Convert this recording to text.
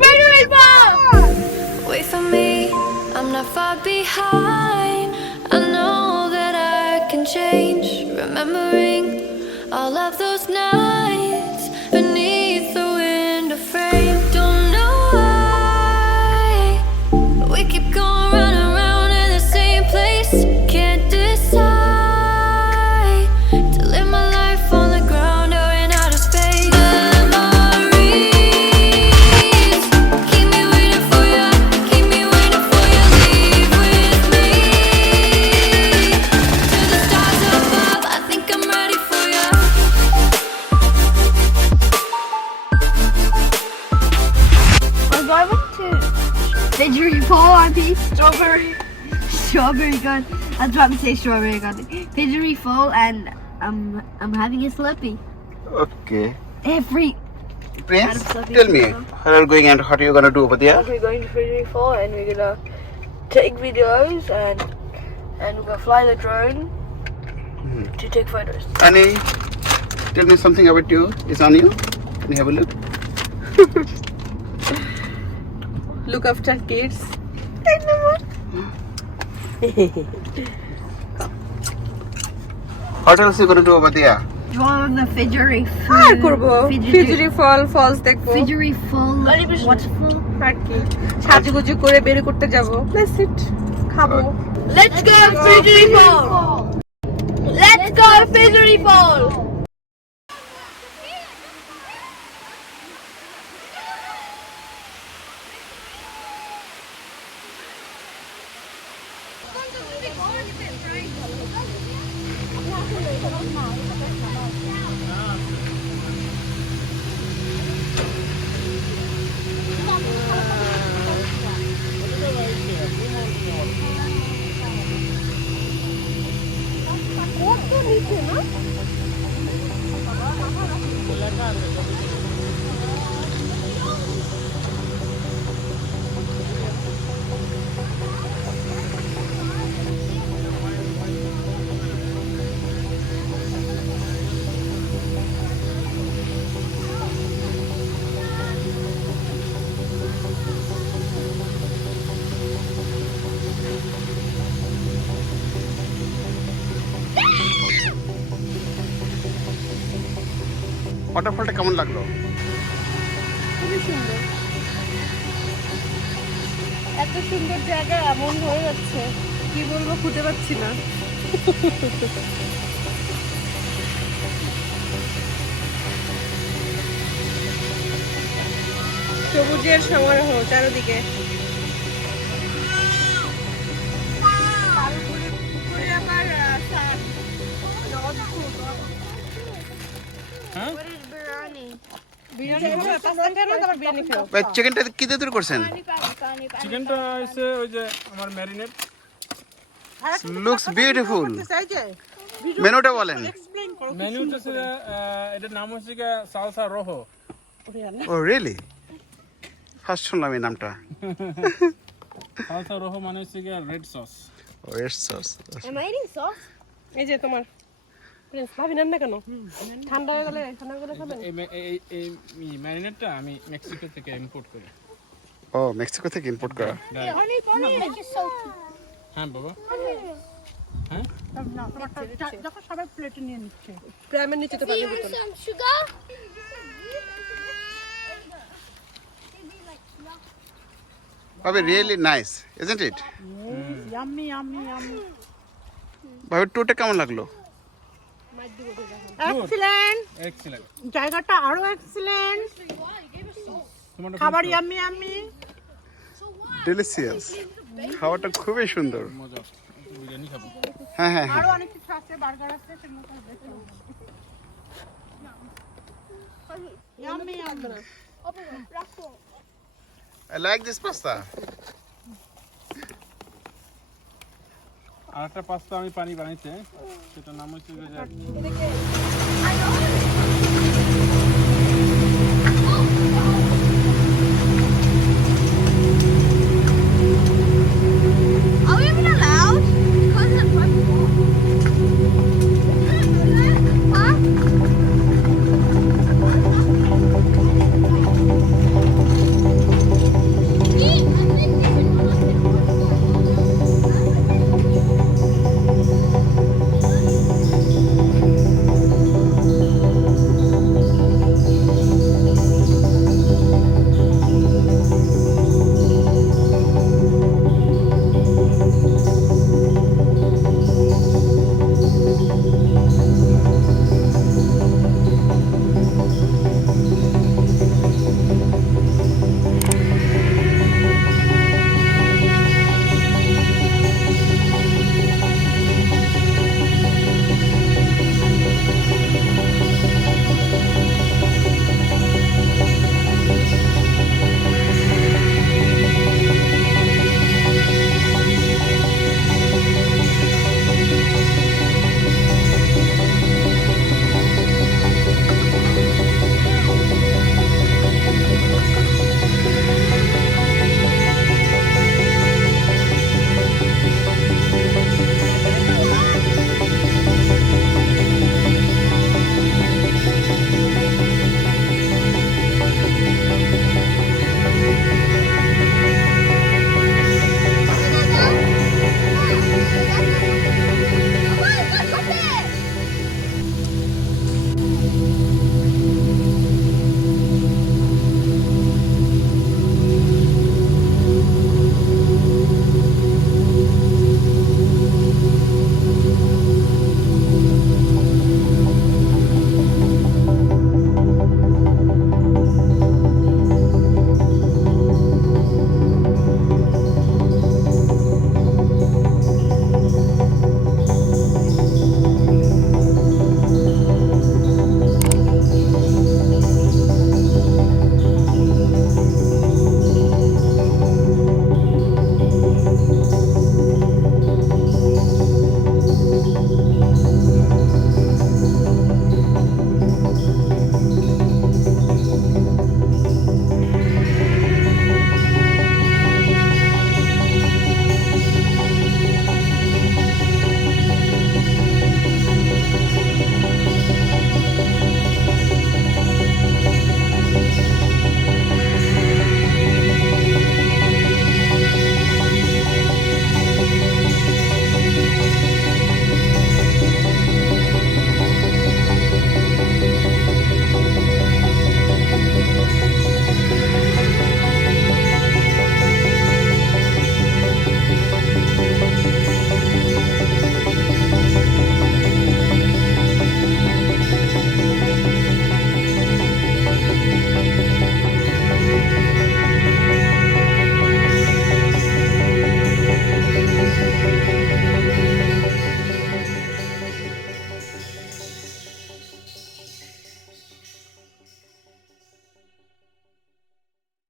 Fitzroy Falls! Wait for me, I'm not far behind. I know that I can change. Remembering all of those nights beneath the window frame. Don't know why we keep going round and round in the same place. Can't decide to live my life on the ground or in outer space. Memories keep me waiting for you. Keep me waiting for you. Leave with me to the stars above. I think I'm ready for you. We're going to Fitzroy Falls, I think. Strawberry gun. I was about to say strawberry gun. Fitzroy Falls, and I'm having a Slurpee. Okay. Every Prince, tell me, where are you going and what are you gonna do over there? We're going to Fitzroy Falls and we're gonna take videos and we're gonna fly the drone to take photos. Annie, tell me something about you. It's on you. Can you have a look? Look after kids. What else are you gonna do over there? draw the Fitzroy আর করবো ফিজরি false দেখবো Fitzroy Falls waterfall. আর কি সাজুগুজু করে বের করতে যাবো plus ইট খাবো Let's go Fitzroy Falls. Let's go Fitzroy Falls. ওয়াটারফলটা কেমন লাগলো? খুবই সুন্দর এত সুন্দর জায়গা এমন হয়ে যাচ্ছে কি বলবো খুঁজে পাচ্ছি না সবুজের সমারোহ চারিদিকে চিকেনটা কি দিয়ে তৈরি করছেন? চিকেনটা হচ্ছে ওই যে আমার ম্যারিনেট লুকস বিউটিফুল। মেনুটা বলেন। মেনুটা হচ্ছে এটার নাম হচ্ছে সালসা রোহো। ও রিয়েলি? ফার্স্ট শুনলাম এই নামটা। সালসা রোহো মানে হচ্ছে red sauce. Red sauce. Am I eating sauce? এই যে তোমার প্রিন্স ভাবি নেন না কেন ঠান্ডা হয়ে গেলে খাবেন এই ম্যারিনেটটা আমি মেক্সিকো থেকে ইম্পোর্ট করি। ও মেক্সিকো থেকে ইম্পোর্ট করা। Make it salty. হ্যাঁ বাবা। হ্যাঁ দেখো সবাই প্লেটে নিয়ে নিচ্ছে প্রাইমের নিচে তো পানি বোতল Some sugar? Bobby, really nice, isn't it? Yummy yummy yummy ভাবে টুরটা কেমন লাগলো? Excellent excellent. জায়গাটা আরো এক্সিলেন্ট খাবার ইয়াম্মি ইয়াম্মি ডেলিসিয়াস। খাবারটা খুবই সুন্দর। মজা। বিরিয়ানি খাবো। হ্যাঁ হ্যাঁ হ্যাঁ। আরো অনেক কিছু আছে বার্গার আছে সেগুলো দেখো yummy yummy I like this pasta. আরেকটা পাস্তা আমি পানি বানাইছে সেটার নাম হচ্ছে